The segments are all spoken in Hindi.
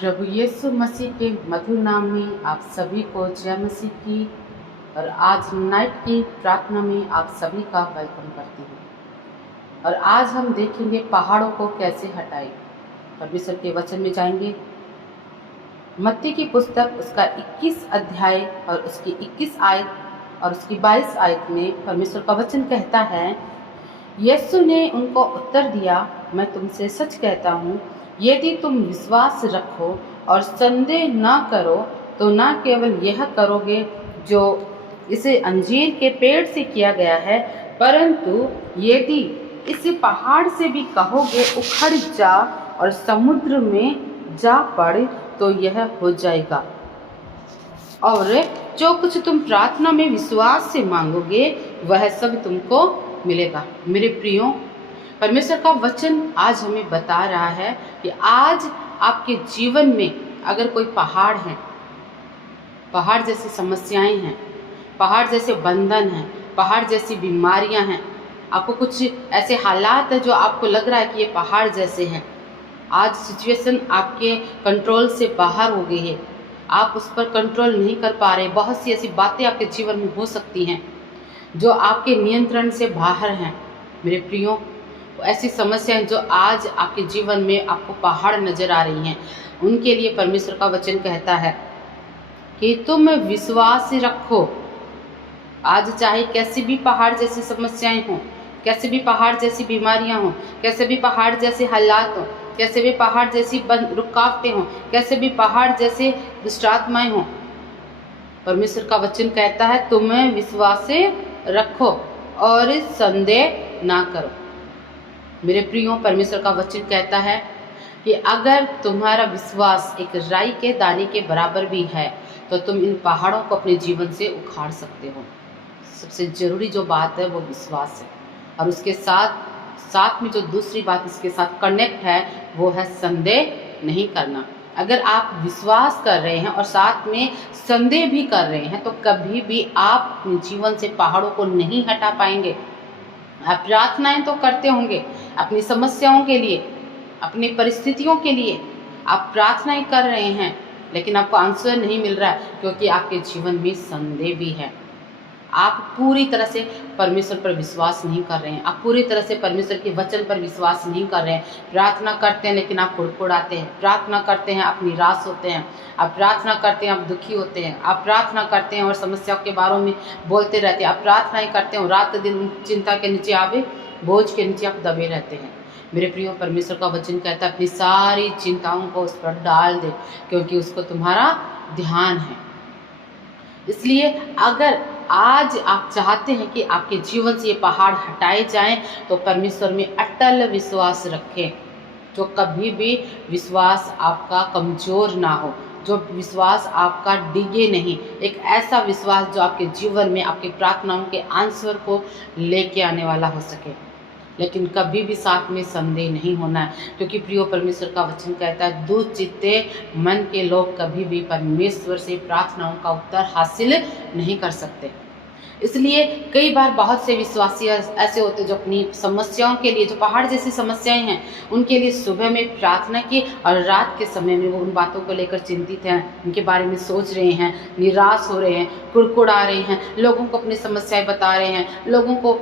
प्रभु यीशु मसीह के मधुर नाम में आप सभी को जय मसीह की। और आज नाइट की प्रार्थना में आप सभी का वेलकम करती हूँ। और आज हम देखेंगे पहाड़ों को कैसे हटाएं। परमेश्वर के वचन में जाएंगे। मत्ती की पुस्तक उसका 21 अध्याय और उसकी 21 आयत और उसकी 22 आयत में परमेश्वर का वचन कहता है, यीशु ने उनको उत्तर दिया, मैं तुमसे सच कहता हूँ, यदि तुम विश्वास रखो और संदेह न करो तो न केवल यह करोगे जो इसे अंजीर के पेड़ से किया गया है, परंतु यदि इस पहाड़ से भी कहोगे उखड़ जा और समुद्र में जा पड़ तो यह हो जाएगा। और जो कुछ तुम प्रार्थना में विश्वास से मांगोगे वह सब तुमको मिलेगा। मेरे प्रियो, परमेश्वर का वचन आज हमें बता रहा है कि आज आपके जीवन में अगर कोई पहाड़ है, पहाड़ जैसी समस्याएं हैं, पहाड़ जैसे बंधन हैं, पहाड़ जैसी बीमारियां हैं, आपको कुछ ऐसे हालात है जो आपको लग रहा है कि ये पहाड़ जैसे हैं, आज सिचुएशन आपके कंट्रोल से बाहर हो गई है, आप उस पर कंट्रोल नहीं कर पा रहे। बहुत सी ऐसी बातें आपके जीवन में हो सकती हैं जो आपके नियंत्रण से बाहर हैं। मेरे प्रियो, ऐसी समस्याएं जो आज आपके जीवन में आपको पहाड़ नजर आ रही हैं, उनके लिए परमेश्वर का वचन कहता है कि तुम विश्वास रखो। आज चाहे कैसी भी पहाड़ जैसी समस्याएं हों, कैसे भी पहाड़ जैसी बीमारियां हों, कैसे भी पहाड़ जैसे हालात हों, कैसे भी पहाड़ जैसी रुकावटें हों, कैसे भी पहाड़ जैसे दुष्ट आत्माएं हों, परमेश्वर का वचन कहता है तुम्हें विश्वास रखो और संदेह ना करो। मेरे प्रियो, परमेश्वर का वचन कहता है कि अगर तुम्हारा विश्वास एक राई के दाने के बराबर भी है तो तुम इन पहाड़ों को अपने जीवन से उखाड़ सकते हो। सबसे जरूरी जो बात है वो विश्वास है, और उसके साथ में जो दूसरी बात इसके साथ कनेक्ट है वो है संदेह नहीं करना। अगर आप विश्वास कर रहे हैं और साथ में संदेह भी कर रहे हैं तो कभी भी आप अपने जीवन से पहाड़ों को नहीं हटा पाएंगे। आप प्रार्थनाएं तो करते होंगे अपनी समस्याओं के लिए, अपनी परिस्थितियों के लिए आप प्रार्थनाएं कर रहे हैं, लेकिन आपको आंसर नहीं मिल रहा है क्योंकि आपके जीवन में संदेह भी है। आप पूरी तरह से परमेश्वर पर विश्वास नहीं कर रहे हैं, आप पूरी तरह से परमेश्वर के वचन पर विश्वास नहीं कर रहे हैं। प्रार्थना करते हैं लेकिन आप कुड़कुड़ाते हैं, प्रार्थना करते हैं आप निराश होते हैं, आप प्रार्थना करते हैं आप दुखी होते हैं, आप प्रार्थना करते हैं और समस्याओं के बारे में बोलते रहते हैं, आप प्रार्थनाएं करते हैं और रात दिन चिंता के नीचे आवे बोझ के नीचे आप दबे रहते हैं। मेरे प्रियो, परमेश्वर का वचन कहता है अपनी सारी चिंताओं को उस पर डाल दे क्योंकि उसको तुम्हारा ध्यान है। इसलिए अगर आज आप चाहते हैं कि आपके जीवन से ये पहाड़ हटाए जाएं तो परमेश्वर में अटल विश्वास रखें, जो कभी भी विश्वास आपका कमज़ोर ना हो, जो विश्वास आपका डिगे नहीं, एक ऐसा विश्वास जो आपके जीवन में आपकी प्रार्थनाओं के आंसर को लेके आने वाला हो सके। लेकिन कभी भी साथ में संदेह नहीं होना है, क्योंकि प्रियो, परमेश्वर का वचन कहता है दो चित्ते मन के लोग कभी भी परमेश्वर से प्रार्थनाओं का उत्तर हासिल नहीं कर सकते। इसलिए कई बार बहुत से विश्वासी ऐसे होते जो अपनी समस्याओं के लिए, जो पहाड़ जैसी समस्याएं हैं, उनके लिए सुबह में प्रार्थना की और रात के समय में वो उन बातों को लेकर चिंतित हैं, उनके बारे में सोच रहे हैं, निराश हो रहे हैं, कुड़कुड़ा रहे हैं, लोगों को अपनी समस्याएं बता रहे हैं, लोगों को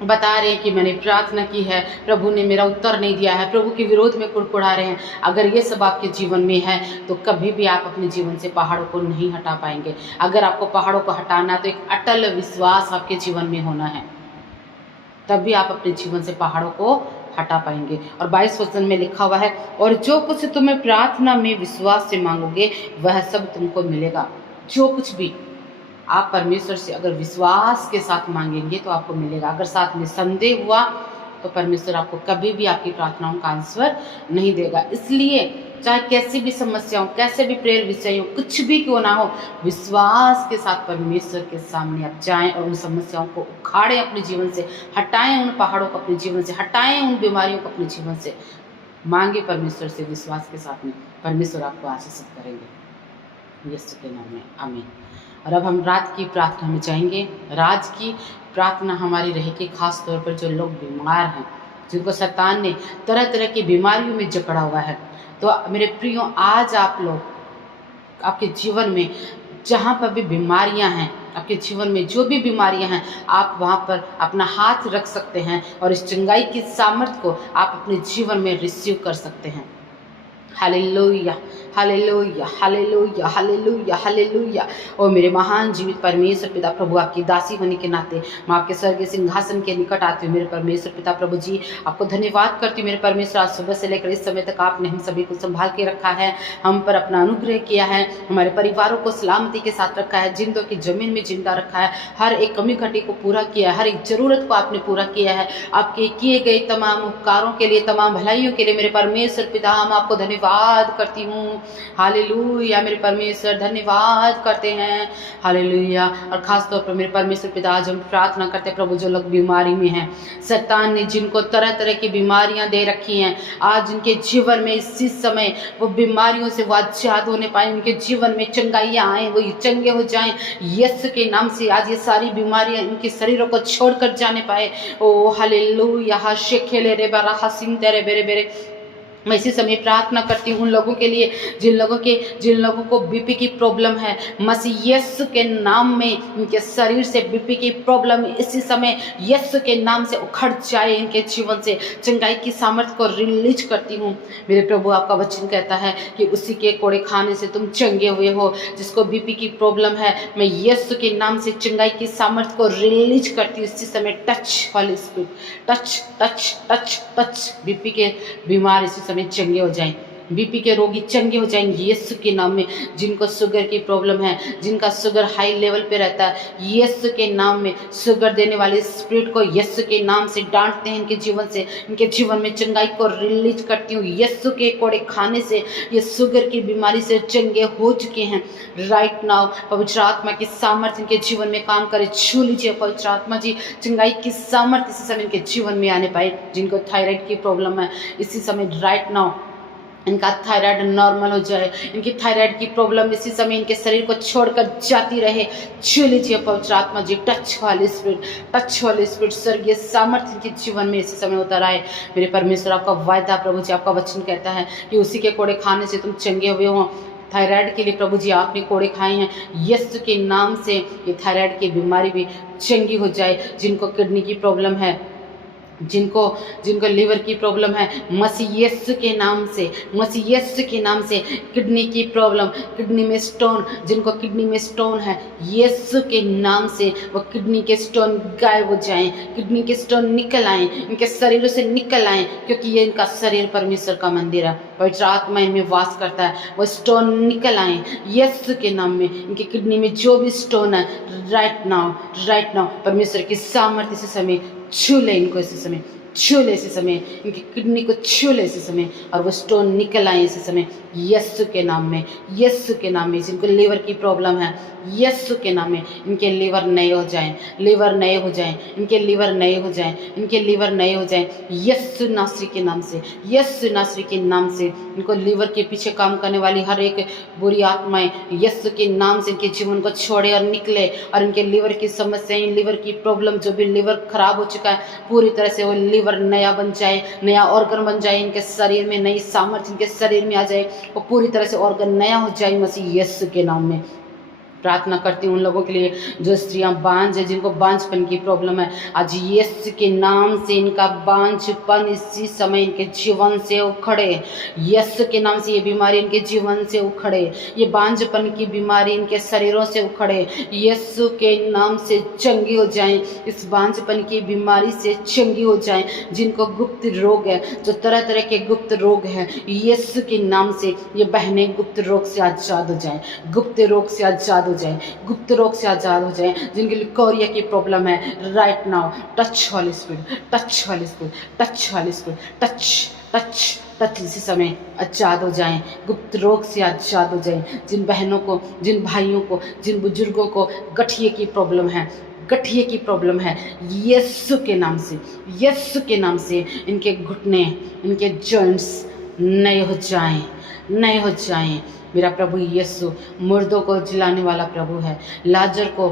बता रहे हैं कि मैंने प्रार्थना की है, प्रभु ने मेरा उत्तर नहीं दिया है, प्रभु के विरोध में कुड़कुड़ा रहे हैं। अगर ये सब आपके जीवन में है तो कभी भी आप अपने जीवन से पहाड़ों को नहीं हटा पाएंगे। अगर आपको पहाड़ों को हटाना है तो एक अटल विश्वास आपके जीवन में होना है, तभी आप अपने जीवन से पहाड़ों को हटा पाएंगे। और 22 वचन में लिखा हुआ है, और जो कुछ तुम्हें प्रार्थना में विश्वास से मांगोगे वह सब तुमको मिलेगा। जो कुछ भी आप परमेश्वर से अगर विश्वास के साथ मांगेंगे तो आपको मिलेगा। अगर साथ में संदेह हुआ तो परमेश्वर आपको कभी भी आपकी प्रार्थनाओं का आंसर नहीं देगा। इसलिए चाहे कैसी भी समस्या हो, कैसे भी प्रेयर विषय हो, कुछ भी क्यों ना हो, विश्वास के साथ परमेश्वर के सामने आप जाएं और उन समस्याओं को उखाड़ें अपने जीवन से, हटाएं उन पहाड़ों को अपने जीवन से, हटाएं उन बीमारियों को अपने जीवन से। मांगे परमेश्वर से विश्वास के साथ में, परमेश्वर आपको आशीषित करेंगे। यीशु के नाम में आमीन। और अब हम रात की प्रार्थना में जाएंगे। रात की प्रार्थना हमारी रहेगी खास तौर पर जो लोग बीमार हैं, जिनको शैतान ने तरह तरह की बीमारियों में जकड़ा हुआ है, तो मेरे प्रियो, आज आप लोग आपके जीवन में जहाँ पर भी बीमारियाँ हैं, आपके जीवन में जो भी बीमारियां हैं, आप वहाँ पर अपना हाथ रख सकते हैं और इस चंगाई की सामर्थ्य को आप अपने जीवन में रिसीव कर सकते हैं। Hallelujah, hallelujah, hallelujah, hallelujah, hallelujah. और मेरे महान जीवित परमेश्वर पिता प्रभु, आपकी दासी होने के नाते मैं आपके स्वर्गीय सिंहासन के निकट आती हूँ। मेरे परमेश्वर पिता प्रभु जी, आपको धन्यवाद करती हूँ। मेरे परमेश्वर, आज सुबह से लेकर इस समय तक आपने हम सभी को संभाल के रखा है, हम पर अपना अनुग्रह किया है, हमारे परिवारों को सलामती के साथ रखा है, जिंदों की जमीन में जिंदा रखा है, हर एक कमी घटी को पूरा किया है, हर एक जरूरत को आपने पूरा किया है। आपके किए गए तमाम उपकारों के लिए, तमाम भलाइयों के लिए मेरे परमेश्वर पिता हम आपको धन्यवाद करती हूँ। हालेलुया, मेरे परमेश्वर धन्यवाद करते हैं। हालेलुया। और खास तौर पर मेरे परमेश्वर पिता, आज हम प्रार्थना करते हैं प्रभु, जो लोग बीमारी में हैं, शैतान ने जिनको तरह तरह की बीमारियां दे रखी हैं, आज उनके जीवन में इसी समय वो बीमारियों से वो आजाद होने पाए, उनके जीवन में चंगाइयाँ आए, वो चंगे हो जाएं यीशु के नाम से। आज ये सारी बीमारियां इनके शरीरों को छोड़कर जाने पाए। ओ हालेलुया, शेखेले रे बरा हसीन तेरे बेरे बेरे। मैं इसी समय प्रार्थना करती हूँ उन लोगों के लिए जिन लोगों को बीपी की प्रॉब्लम है, मसीह यीशु के नाम में इनके शरीर से बीपी की प्रॉब्लम इसी समय यीशु के नाम से उखड़ जाए, इनके जीवन से चंगाई की सामर्थ्य को रिलीज करती हूँ। मेरे प्रभु, आपका वचन कहता है कि उसी के कोड़े खाने से तुम चंगे हुए हो। जिसको बीपी की प्रॉब्लम है, मैं यीशु के नाम से चंगाई की सामर्थ्य को रिलीज करती हूँ इसी समय। Touch holy spirit, touch touch touch touch. BP के बीमार इसी में चंगे हो जाएं, बीपी के रोगी चंगे हो जाएंगे यीशु के नाम में। जिनको शुगर की प्रॉब्लम है, जिनका शुगर हाई लेवल पे रहता है, यीशु के नाम में शुगर देने वाले स्पिरिट को यीशु के नाम से डांटते हैं इनके जीवन से, इनके जीवन में चंगाई को रिलीज करती हूँ। यीशु के कोड़े खाने से ये शुगर की बीमारी से चंगे हो चुके हैं। राइट नाउ पवित्र आत्मा की सामर्थ्य इनके जीवन में काम करे। छू लीजिए पवित्र आत्मा जी, चंगाई की सामर्थ्य इसी समय इनके जीवन में आने पाए। जिनको थायराइड की प्रॉब्लम है, इसी समय राइट नाउ इनका थायराइड नॉर्मल हो जाए, इनकी थायराइड की प्रॉब्लम इसी समय इनके शरीर को छोड़कर जाती रहे। छू लीजिए पवित्र आत्मा जी, touch holy spirit, touch holy spirit. स्वर्गीय सामर्थ्य इनके जीवन में इसी समय उतर आए। मेरे परमेश्वर, आपका वायदा प्रभु जी, आपका वचन कहता है कि उसी के कोड़े खाने से तुम चंगे हुए हो। थायराइड के लिए प्रभु जी आपने कोड़े खाए हैं, यीशु के नाम से ये थायराइड की बीमारी भी चंगी हो जाए। जिनको किडनी की प्रॉब्लम है, जिनको लीवर की प्रॉब्लम है, मसीह यीशु के नाम से, मसीह यीशु के नाम से किडनी की प्रॉब्लम, किडनी में स्टोन, जिनको किडनी में स्टोन है, यीशु के नाम से वो किडनी के स्टोन गायब हो जाएं, किडनी के स्टोन निकल आएं, इनके शरीरों से निकल आएं, क्योंकि ये इनका शरीर परमेश्वर का मंदिर है, पवित्र आत्मा इनमें वास करता है। वो स्टोन निकल आएं यीशु के नाम में। इनकी किडनी में जो भी स्टोन है, राइट नाउ परमेश्वर की सामर्थ्य इसी समय छू ले इनको, इसी समय छू ले, इसी समय इनकी किडनी को छू ले इसी समय, और वो स्टोन निकल आए इसी समय यीशु के नाम में, यीशु के नाम में। जिनको लीवर की प्रॉब्लम है, यीशु के नाम में इनके लीवर नए हो जाएं, लीवर नए हो जाएं, इनके लीवर नए हो जाएं, इनके लीवर नए हो जाएं यीशु नासरी के नाम से, यीशु नासरी के नाम से। इनको लीवर के पीछे काम करने वाली हर एक बुरी आत्माएं यीशु के नाम से इनके जीवन को छोड़े और निकले, और इनके लीवर की समस्याएं, लीवर की प्रॉब्लम, जो भी लीवर खराब हो चुका है, पूरी तरह से वो लीवर नया बन जाए, नया ऑर्गन बन जाए, इनके शरीर में नई सामर्थ्य इनके शरीर में आ जाए, वो पूरी तरह से ऑर्गन नया हो जाए मसीह यीशु के नाम में। प्रार्थना करती हूँ उन लोगों के लिए जो स्त्रियां बांझ है, जिनको बांझपन की प्रॉब्लम है, आज यीशु के नाम से इनका बांझपन इसी समय इनके जीवन से उखड़े। यीशु के नाम से ये बीमारी इनके जीवन से उखड़े, ये बांझपन की बीमारी इनके शरीरों से उखड़े, यीशु के नाम से चंगी हो जाएं, इस बांझपन की बीमारी से चंगी हो जाएं। जिनको गुप्त रोग है, जो तरह तरह के गुप्त रोग हैं, यीशु के नाम से ये बहनें गुप्त रोग से आजाद हो जाएं, गुप्त रोग से आजाद हो जाए, गुप्त रोग से आजाद हो जाए। जिनके लिए कोरिया की प्रॉब्लम है, right now touch holy spirit, touch holy spirit, touch holy spirit, touch touch touch इसी समय आजाद हो जाएं, गुप्त रोग से आजाद हो जाएं। जिन बहनों को, जिन भाइयों को, जिन बुजुर्गों को गठिए की प्रॉब्लम है, गठिए की प्रॉब्लम है, यीशु के नाम से, यीशु के नाम से इनके घुटने, इनके जॉइंट्स नए हो जाएं, नए हो जाएं। मेरा प्रभु यीशु मुर्दों को जिलाने वाला प्रभु है, लाजर को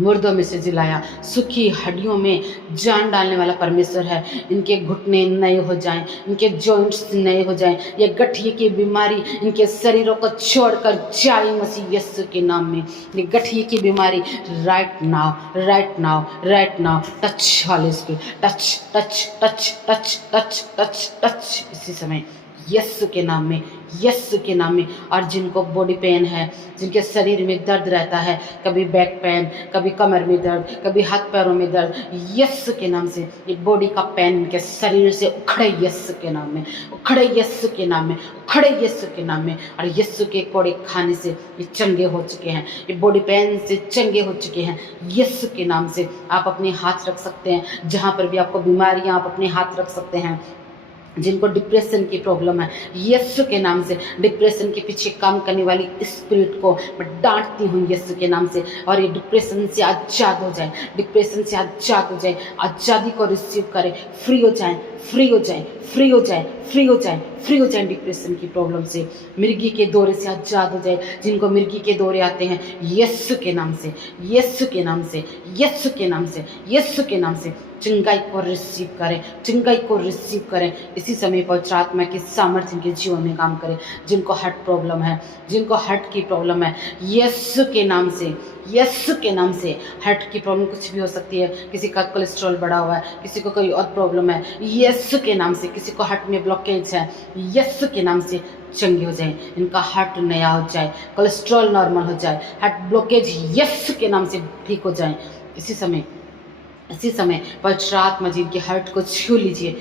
मुर्दों में से जिलाया, सूखी हड्डियों में जान डालने वाला परमेश्वर है। इनके घुटने नए हो जाएं, इनके जॉइंट्स नए हो जाएं, ये गठिए की बीमारी इनके शरीरों को छोड़कर जाए मसीह यीशु के नाम में। ये गठिए की बीमारी right now, right now, right now, touch holy spirit, touch touch touch touch touch touch touch इसी समय यीशु के नाम में, यीशु के नाम में। और जिनको बॉडी पेन है, जिनके शरीर में दर्द रहता है, कभी बैक पेन, कभी कमर में दर्द, कभी हाथ पैरों में दर्द, यीशु के नाम से ये बॉडी का पेन इनके शरीर से उखड़े यीशु के नाम में, उखड़े यीशु के नाम में, उखड़े यीशु के नाम में। और यीशु के कोड़े खाने से ये चंगे हो चुके हैं, ये बॉडी पेन से चंगे हो चुके हैं यीशु के नाम से। आप अपने हाथ रख सकते हैं जहाँ पर भी आपको बीमारियाँ, आप अपने हाथ रख सकते हैं। जिनको डिप्रेशन की प्रॉब्लम है, यीशु के नाम से डिप्रेशन के पीछे काम करने वाली स्पिरिट को मैं डांटती हूँ यीशु के नाम से। और ये डिप्रेशन से आज़ाद हो जाए, डिप्रेशन से आज़ाद हो जाए, आज़ादी को रिसीव करें, फ्री हो जाएं, फ्री हो जाएं, फ्री हो जाएं, फ्री हो जाएं, फ्री हो जाएं डिप्रेशन की प्रॉब्लम से, मिर्गी के दौरे से आज़ाद हो जाए। जिनको मिर्गी के दौरे आते हैं यीशु के नाम से, यीशु के नाम से, यीशु के नाम से, यीशु के नाम से चंगाई को रिसीव करें, चंगाई को रिसीव करें। इसी समय पवित्र आत्मा की सामर्थ्य इनके जीवन में काम करें। जिनको हार्ट प्रॉब्लम है, जिनको हार्ट की प्रॉब्लम है, यीशु के नाम से, यीशु के नाम से। हार्ट की प्रॉब्लम कुछ भी हो सकती है, किसी का कोलेस्ट्रॉल बढ़ा हुआ है, किसी को कोई और प्रॉब्लम है, यीशु के नाम से। किसी को हार्ट में ब्लॉकेज है, यीशु के नाम से चंगे हो जाए, इनका हार्ट नया हो जाए, कोलेस्ट्रॉल नॉर्मल हो जाए, हार्ट ब्लॉकेज यीशु के नाम से ठीक हो जाए। इसी समय पवित्र आत्मा जी के हार्ट को छू लीजिए,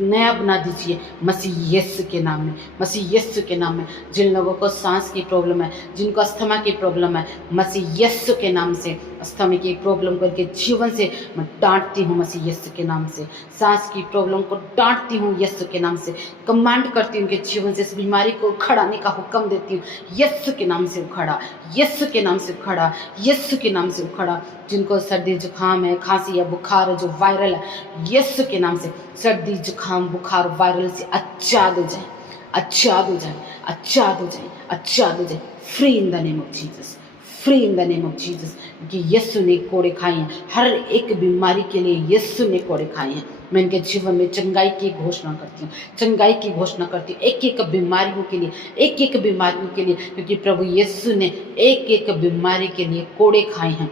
नया बना दीजिए मसीह यीशु के नाम में, मसीह यीशु के नाम में। जिन लोगों को सांस की प्रॉब्लम है, जिनको अस्थमा की प्रॉब्लम है, मसीह यीशु के नाम से अस्थमा की प्रॉब्लम को इनके जीवन से मैं डांटती हूँ मसीह यीशु के नाम से। सांस की प्रॉब्लम को डांटती हूँ यीशु के नाम से, कमांड करती हूँ उनके जीवन से, इस बीमारी को उखड़ाने का हुक्म देती हूँ यीशु के नाम से उखड़ा, यीशु के नाम से उखड़ा, यीशु के नाम से उखड़ा। जिनको सर्दी जुकाम है, खांसी है, बुखार है, जो वायरल है, यीशु के नाम से सर्दी जुकाम बुखार वायरल से आज़ाद हो जाए, आज़ाद हो जाए, आज़ाद हो जाए, आज़ाद हो जाए। Free in the name of Jesus, free in the name of Jesus. कि यीशु ने कोड़े खाए हैं, हर एक बीमारी के लिए यीशु ने कोड़े खाए हैं। मैं इनके जीवन में चंगाई की घोषणा करती हूँ, चंगाई की घोषणा करती हूँ, एक एक बीमारियों के लिए, एक एक बीमारियों के लिए, क्योंकि प्रभु यीशु ने एक एक बीमारी के लिए कोड़े खाए हैं।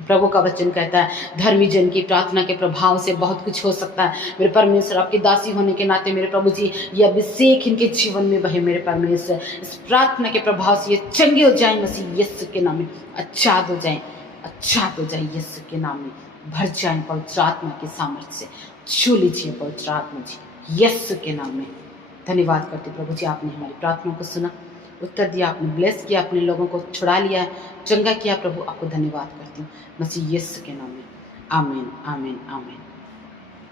प्रभु का वचन कहता है धर्मी जन की प्रार्थना के प्रभाव से बहुत कुछ हो सकता है। मेरे परमेश्वर, आपकी दासी होने के नाते मेरे प्रभु जी, ये अभिषेक इनके जीवन में बहे मेरे परमेश्वर। इस प्रार्थना के प्रभाव से ये चंगे हो जाए मसीह यीशु के नाम में, आज़ाद हो जाए, आज़ाद हो जाए यीशु के नाम में, भर जाए पवित्र आत्मा के सामर्थ्य से। छू लीजिए पवित्र आत्मा जी यीशु के नाम में। धन्यवाद करते प्रभु जी, आपने हमारी प्रार्थना को सुना, उत्तर दिया, आपने ब्लेस किया, अपने लोगों को छुड़ा लिया, चंगा किया। प्रभु आपको धन्यवाद करती हूँ मसीह यीशु के नाम में। आमीन, आमीन, आमीन।